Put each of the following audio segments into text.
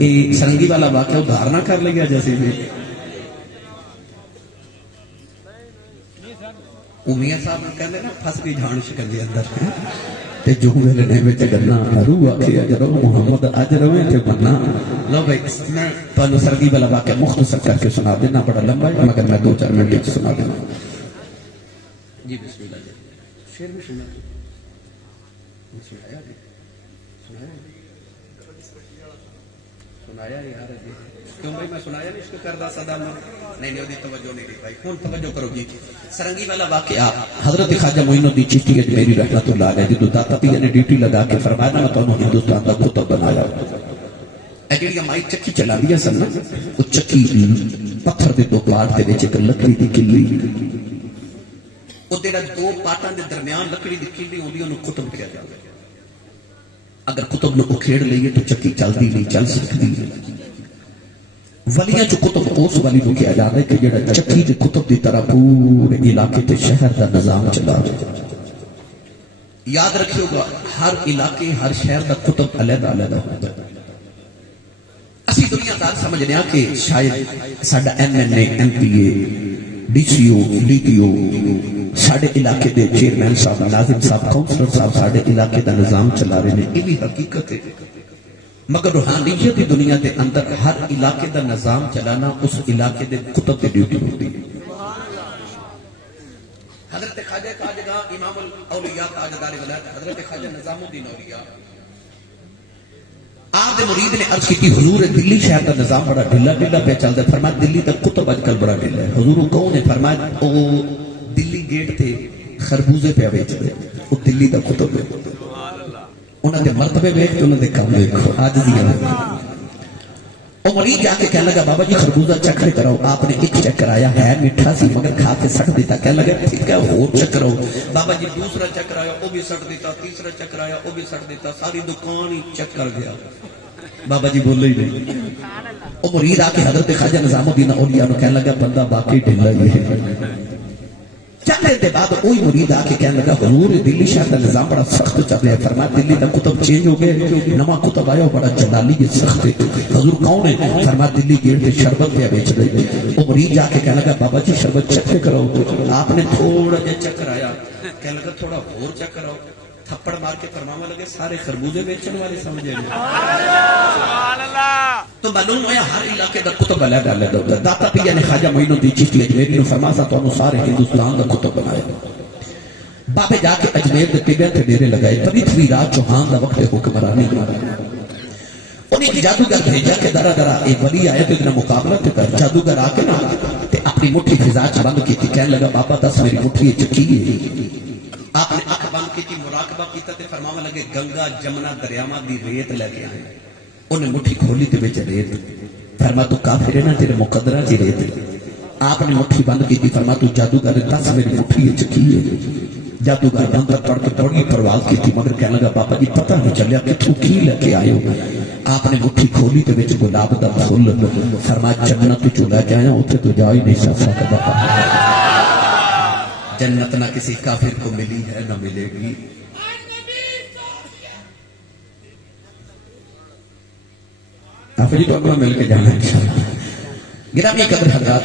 یہ سرنگی والا واقعہ ادھار نہ کر لیا جیسے بھی میاں صاحب کہتے نا پھس گئی جان شکنجے اندر تے جو ویلے وچ گنا روح آکھیا جرو محمد اج روے تے بننا. لو بھائی میں تانوں سرنگی والا واقعہ مختصر کر کے سنا دینا, بڑا لمبا ہے مگر میں 2-4 منٹ وچ سنا دینا. جی بسم اللہ جی. شعر بھی سنا سنایا سنایا یار جی کیوں بھائی میں سنایا نہیں اس کو کردا صدا نہیں نہیں توجہ نہیں دی بھائی. کون توجہ کرو جی. سرنگی والا واقعہ حضرت خواجہ معین الدین چشتی اجمیری رحمۃ اللہ علیہ جدو داتا پیا نے ڈیوٹی لگا کے فرمایا میں تانوں ہندوستان دا کتب بنایا. اے جڑی مائی چکی چلا دیا سن او چکی پتھر دے دو پارٹ دے وچ ایک لکڑی دی کلی او تیرا دو پارٹاں دے درمیان لکڑی دی کلی ہوندی اونوں کتب کہیا جاندا. اگر کتب نو اکھیڑ لئیے تو چکی چلدی نہیں چل سکتی. ولیاں جو کتب اس ولی کو کیا جاتا ہے کہ جڑا چکی دے کتب دی طرح پورے علاقے تے شہر دا نظام چلا رہا. یاد رکھیو گا ہر علاقے ہر شہر دا کتب علیحدہ علیحدہ ہوتا ہے. اسی دنیا دار سمجھنے ہیں کہ شاید ساڈا MNA MPA DCO DPO ساڈے علاقے دے چیئرمین صاحب ناظم صاحب کونسلر صاحب ساڈے علاقے دا نظام چلا رہے ہیں. یہ بھی حقیقت ہے مگر روحانیت دی دنیا کے اندر ہر علاقے دا نظام چلانا اس علاقے دے کتب کی ڈیوٹی ہوتی ہے. حضرت خواجہ تاجدار امام الاولیاء تاجدار ولایت حضرت خواجہ نظام الدین اولیاء آپ دے مرید نے عرض کی حضور دلی شہر دا نظام بڑا ڈھلا ڈھلا پہ چلتا ہے. فرمایا دلی دا کتب اج کل بڑا ڈھلا ہے. حضور کون ہے؟ فرمایا او دلی گیٹ تے خربوزے پہ بیچ دے وہ دلی دا کتب ہے. انہوں نے مرتبے ویکھ تے انہوں نے کام دیکھو آج دیا او مرید جا کے کہنے لگا بابا جی خربوزہ چکر کراؤ. آپ نے ایک چکر آیا ہے میٹھا سی مگر کھا کے سٹ دیتا. کہنے لگا ٹھیک ہے اور چکر آؤ. بابا جی دوسرا چکر آیا وہ بھی سٹ دیتا. تیسرا چکر آیا وہ بھی سٹ دیتا. ساری دکان ہی چکر گیا. بابا جی بولے ہی نہیں. او مرید آ کے حضرت خواجہ نظام الدین اولیاء نے کہنے لگا بندہ باقی ڈھلا ہی ہے. چند دے بعد کوئی مرید آ کے کہنے لگا حضور دلی شہر کا نظام بڑا سخت چل رہا ہے. فرمایا دلی کا کتب چینج ہو گئے نواں کتب آیا بڑا جلالی ہے سخت ہے. حضور کون ہے؟ فرمایا دلی گیٹ پہ شربت پہ بیچ رہے ہیں. وہ مرید جا کے کہنے لگا بابا جی شربت چکر کرو. آپ نے تھوڑا جا چکر آیا کہنے لگا تھوڑا اور چکر آؤ. تھپڑ مار کے فرماوا لگے سارے خربوزے بیچنے والے سمجھے تو معلوم ہوا ہر علاقے دا کتب علیحدہ علیحدہ ہوتا ہے. داتا پیا نے خواجہ معین الدین چشتی اجمیری نے فرمایا تانوں سارے ہندوستان دا کتب بنایا. بابے جا کے اجمیر دے ٹبے تے ڈیرے لگائے. پرتھوی راج چوہان دا وقت حکمرانی انہیں ایک جادوگر بھیجا کہ درا درا ایک ولی آیا تو اتنا مقابلہ تے کر. جادوگر آ کے نا تے اپنی مٹھی فضا چ بند کی. کہنے لگا بابا دس میری مٹھی چکی ہے. آپ نے اکھ بند کی مراقبہ کیتا تے فرماوا لگے گنگا جمنا دریاواں دی ریت لے کے آئے. انہیں مٹھی کھولی تے وچ ریت. فرمایا تو کافر ہے نا تیرے مقدرہ دی ریت. آپ نے مٹھی بند کی. فرمایا تو جادوگر دس میری مٹھی چکی ہے. جادوگر بند پڑھ کے بڑی پرواز کی تھی مگر کہنے لگا بابا جی پتہ نہیں چلیا کتھوں کی لے کے آئے ہو. آپ نے مٹھی کھولی تے وچ گلاب دا پھول. فرمایا جنت تو لے کے آیا اوتھے تو جا ہی نہیں سکدا. جنت نہ کسی کافر کو ملی ہے نہ ملے گی. آپ جی تو اگلا مل کے جانا انشاءاللہ. گرامی قدر حضرات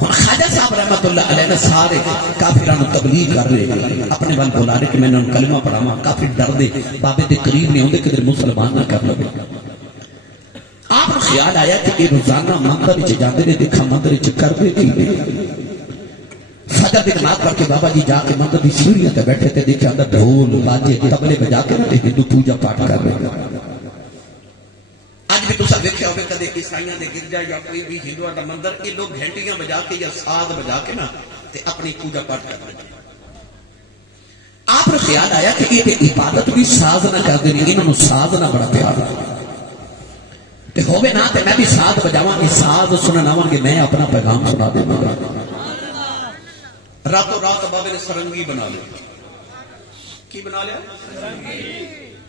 خواجہ صاحب رحمت اللہ علیہ سارے کافرانو تبلیغ کر رہے اپنے وال بلا رہے کہ میں نے ان کلمہ پڑھاواں. کافر ڈر دے بابے دے قریب نہیں ہوندے کہ مسلمان نہ کر لگے. آپ کو خیال آیا کہ یہ روزانہ مندر وچ جاندے نے دیکھا مندر وچ کر دے کی فجر دی نماز پڑھ کے بابا جی جا کے مندر دی سیڑھیاں تے بیٹھے تے دیکھا اندر ڈھول باجے تبلے بجا کے تے ہندو پوجا پاٹ کر رہے ہیں. اج بھی تساں ویکھیا ہوے کدے عیسائیاں دے گرجا یا کوئی بھی ہندوؤں دا مندر یہ لوگ گھنٹیاں بجا کے یا ساز بجا کے نا تے اپنی پوجا پاٹ کر رہے ہیں. آپ کو خیال آیا کہ یہ عبادت بھی ساز نہ کر دے انہاں نوں ساز نہ بڑا پیار تے ہوے نا تے میں بھی ساز بجاواں گے ساز سننا آواں گے میں اپنا پیغام سنا دوں گا. راتوں رات بابے نے سرنگی بنا لیا. کی بنا لیا؟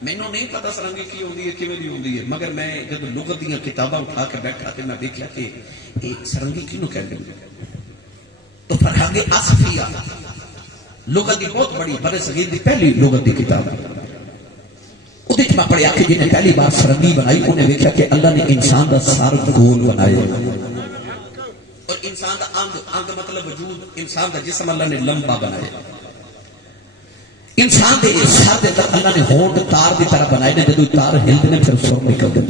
مینوں نہیں پتا سرنگی کی ہوندی ہے کیویں دی ہوندی ہے مگر میں جب لغت دیاں کتاباں اٹھا کے بیٹھا تے میں دیکھیا کہ ایک سرنگی کینوں کہندے ہیں تو فرہنگ اصفیہ لغت دی بہت بڑی برے صغیر دی پہلی لغت دی کتاب ہے. میں پڑھیا کہ جنہیں پہلی بار سرنگی بنائی انہیں دیکھا کہ اللہ نے انسان دا سر گول بنایا اور انسان دا انگ مطلب وجود انسان دا جسم اللہ نے لمبا بنایا انسان دے سر دے اندر اللہ نے ہونٹ تار دی طرح بنائے نے جدو تار ہلتے نے پھر سر نکل دے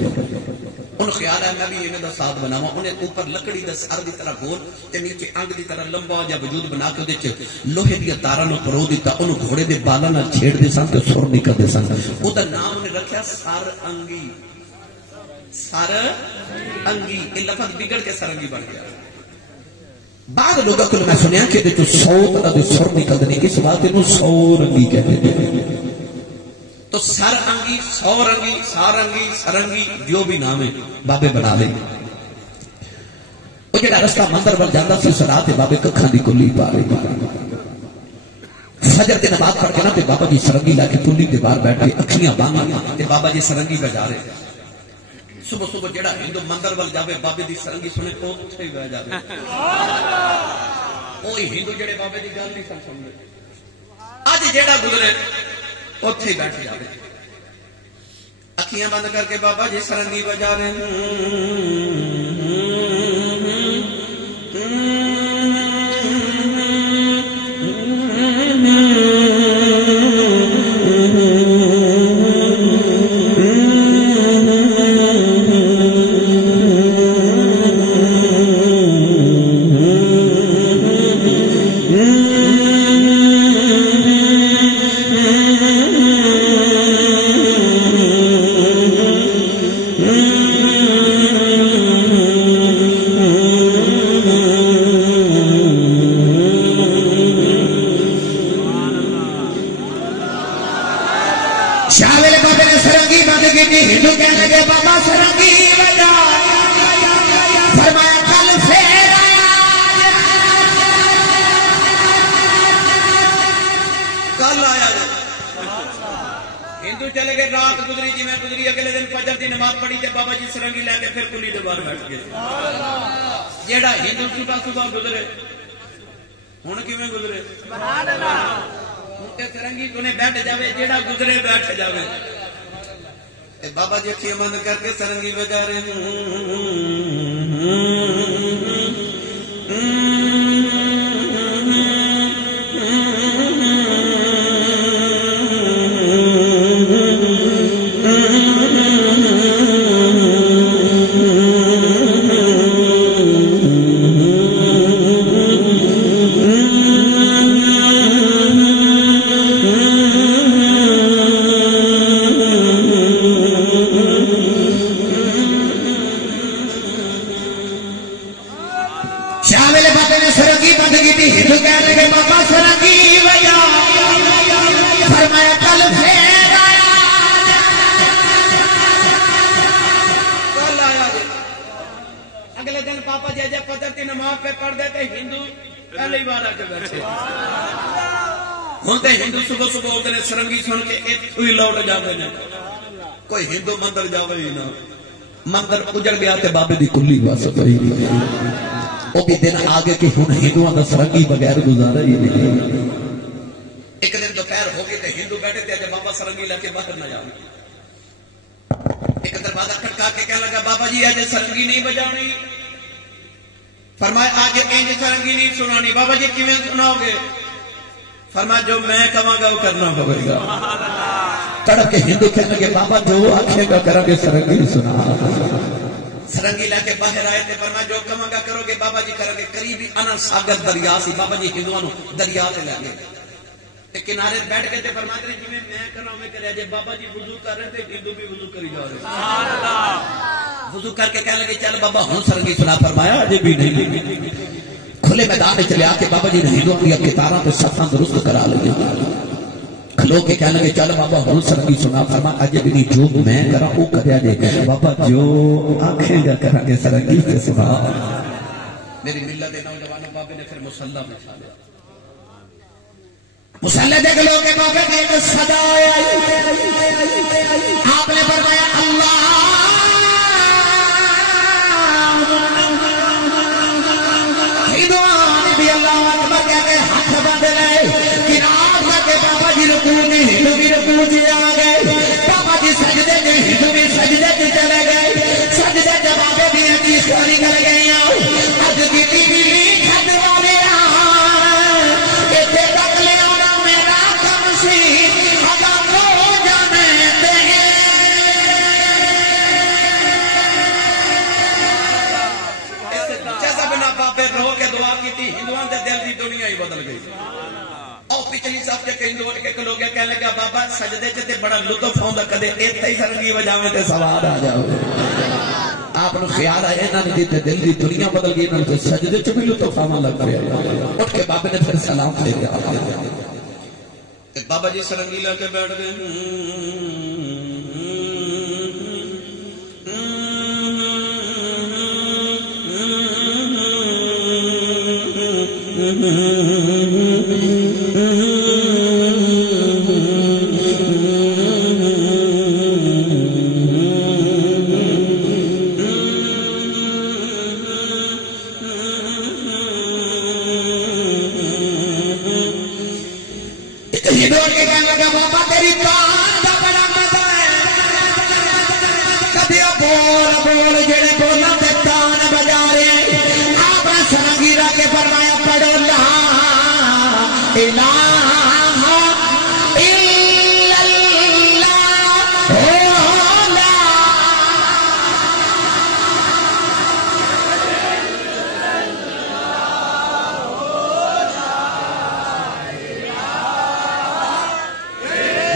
ان خیال ہے میں بھی انہیں دا ساتھ بناوا انہیں اوپر لکڑی دا سر دی طرح گول تے نیچے انگ دی طرح لمبا یا وجود بنا کے دے لوہے دی تاراں نو پرو دیتا انہوں گھوڑے دے بالاں نال چھیڑ دے سن تے سر نکل دے سن او دا نام نے رکھیا سر انگی سر انگی یہ لفظ بگڑ کے سرنگی بن گیا بعد لوگوں کو میں سنیا کہ جو سو طرح دے سر نکل دے اس بات انہوں سو رنگی کہتے ہیں تو سر انگی سو رنگی سارنگی سرنگی جو بھی نام ہے بابے بنا لیں وہ جڑا رستہ مندر پر جاندہ سی سرات ہے بابے ککھاں دی کلی پا رہی فجر دے نماز پڑھ کے نا تے بابا جی سرنگی لا کے کلی دے باہر بیٹھ کے اکھیاں بانگی تے بابا جی سرنگی بجا رہے صبح صبح جڑا ہندو مندر وال جاوے بابے دی سرنگی سنے او اٹھے ہی جاوے اوہی ہندو جڑے بابے دی گل نہیں سن سنتے اج جڑا گزرے اوتھے ہی بیٹھ جاوے اکھیاں بند کر کے بابا جی سرنگی بجا رہے بابا جی اکھیاں بند کر کے سرنگی بجا رہے کوئی ہندو مندر جاوے ہی نہ مندر اجڑ گیا تے بابے دی کلی بس پئی او بھی دن آگے کہ ہن ہندوؤں دا سرنگی بغیر گزارا ہی نہیں ایک دن دوپہر ہو گئی تے ہندو بیٹھے تے اج بابا سرنگی لے کے باہر نہ جاوے ایک دروازہ کھٹکا کے کہنے لگا بابا جی اج سرنگی نہیں بجانی فرمایا آج انج سرنگی نہیں سنانی بابا جی کیویں سناؤ گے فرمایا جو میں کہاں گا وہ کرنا پڑے گا تڑپ کے ہندو کہنے لگے بابا جو آنکھیں گا کرو گے سرنگی سنا سرنگی لے کے باہر آئے تھے فرمایا جو کہاں گا کرو گے بابا جی کرو گے قریبی انا ساگر دریا سی بابا جی ہندوانو دریا سے لے گئے کنارے بیٹھ کے تھے فرماتے ہیں جی میں کرنا میں کریا جے بابا جی وضو کر رہے تھے ہندو بھی وضو کری جا رہے وضو کر کے کہنے لگے چل بابا ہوں سرنگی سنا فرمایا اجے بھی نہیں کھلے میدان میں چلے آ کے بابا جی نے ہندو کی کتاروں پہ صفاں درست کرا لے کھلو کے کہنے لگے چل بابا ہوں سرنگی سنا فرما اج بھی نہیں جو میں کرا وہ کریا جے بابا جو آنکھیں گا کرا گے سرنگی سے سنا میری ملت نوجوانوں بابے نے پھر مصلی بچھا لیا مصلی دیکھ لو کہ بابے نے ایک صدا آپ نے فرمایا اللہ ہندوان بھی اللہ اکبر کہہ کے ہاتھ بند لے کنار لگے بابا جی رکوع نہیں ہندو بھی رکوع جی آ گئے بابا جی دی سوری کر گئی اج دی بلی چھڈ والے ایتھے تک لے آنا میرا کم سی اگا کو جانے تے جیسا بنا بابے رو کے دعا کی تھی ہندوؤں دے دل دی دنیا ہی بدل گئی اور پچھلی صاحب کے ہندو اٹھ کے کلو گیا کہنے لگا بابا سجدے چ بڑا لطف آਉਂਦਾ کدے اتھے ہی سرنگی وجاویں تے سواد آ جاؤ آپ نے خیال آیا انہاں نے دل دی دنیا بدل گئی انہاں نے سجدے چ بھی لطف آواں لگ رہا اٹھ کے بابے نے پھر سلام دے دیا تے بابا جی سرنگی لا کے بیٹھ گئے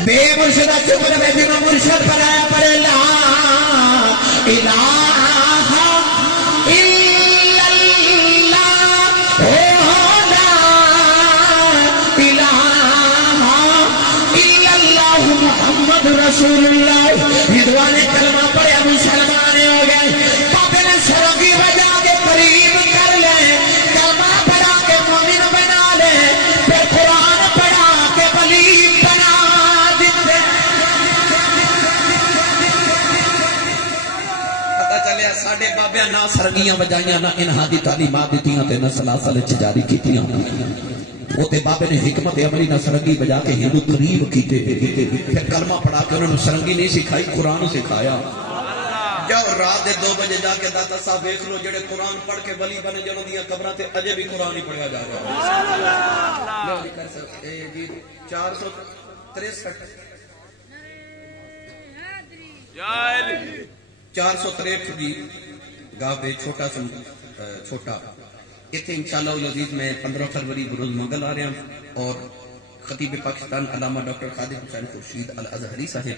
بے مرشد چپ رہے بنا مرشد بنایا پڑے لا الہ الا اللہ لا الہ الا اللہ محمد رسول اللہ ہندوؤں نے کلمہ پڑھا مسلمان ہو گئے بابے نے سرنگی بجا کے قریب کر لے کلمہ پڑھا کے مومن بنا لے پھر قرآن پڑھا کے ولی بنا ساڈے بابے نہ سرنگیاں بجائیاں نہ انہاں دی تعلیمات دتیاں تے نہ سلاسل جاری کیتیاں وہ تے بابے نے حکمت عملی نہ سرنگی بجا کے ہندو قریب کیتے پھر کلمہ پڑھا کے انہوں نے سرنگی نہیں سکھائی قرآن سکھایا جاؤ رات دے 2 بجے جا کے داتا صاحب دیکھ لو جڑے قرآن پڑھ کے ولی بنے جنہوں دیاں قبراں تے اجے بھی قرآن ہی پڑھیا جا رہا ہے 463 جی گاہ بے چھوٹا اتنے انشاءاللہ العزیز میں 15 فروری بروز منگل آ رہا ہوں اور خطیب پاکستان علامہ ڈاکٹر خادم حسین خورشید الازہری صاحب